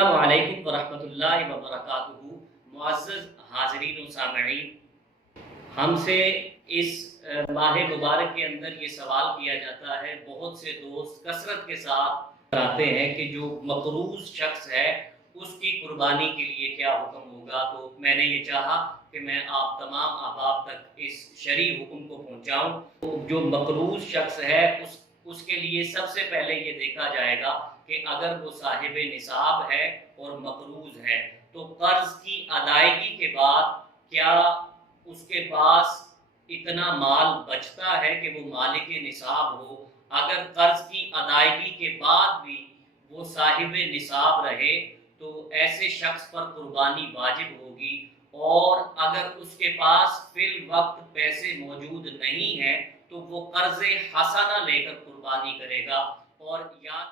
अस्सलामु अलैकुम वरहमतुल्लाहि वबरकातुहू। मुअज़्ज़ज़ हाज़रीन व सामईन, हमसे इस माह मुबारक के अंदर ये सवाल किया जाता है, बहुत से दोस्त कसरत के साथ आते हैं कि जो मक़रूज़ शख्स है उसकी कुर्बानी के लिए क्या हुक्म होगा। तो मैंने ये चाहा कि मैं आप तमाम अहबाब तक इस शरई हुक्म को पहुँचाऊँ। तो जो मक़रूज़ शख्स है उसके लिए सबसे पहले ये देखा जाएगा कि अगर वो साहिब निसाब है और मक़रूज़ है तो कर्ज़ की अदायगी के बाद क्या उसके पास इतना माल बचता है कि वो मालिक निसाब हो। अगर कर्ज की अदायगी के बाद भी वो साहिब निसाब रहे तो ऐसे शख्स पर कुर्बानी वाजिब होगी। और अगर उसके पास फिल वक्त पैसे मौजूद नहीं है तो वो कर्ज हसना लेकर कुर्बानी करेगा। और याद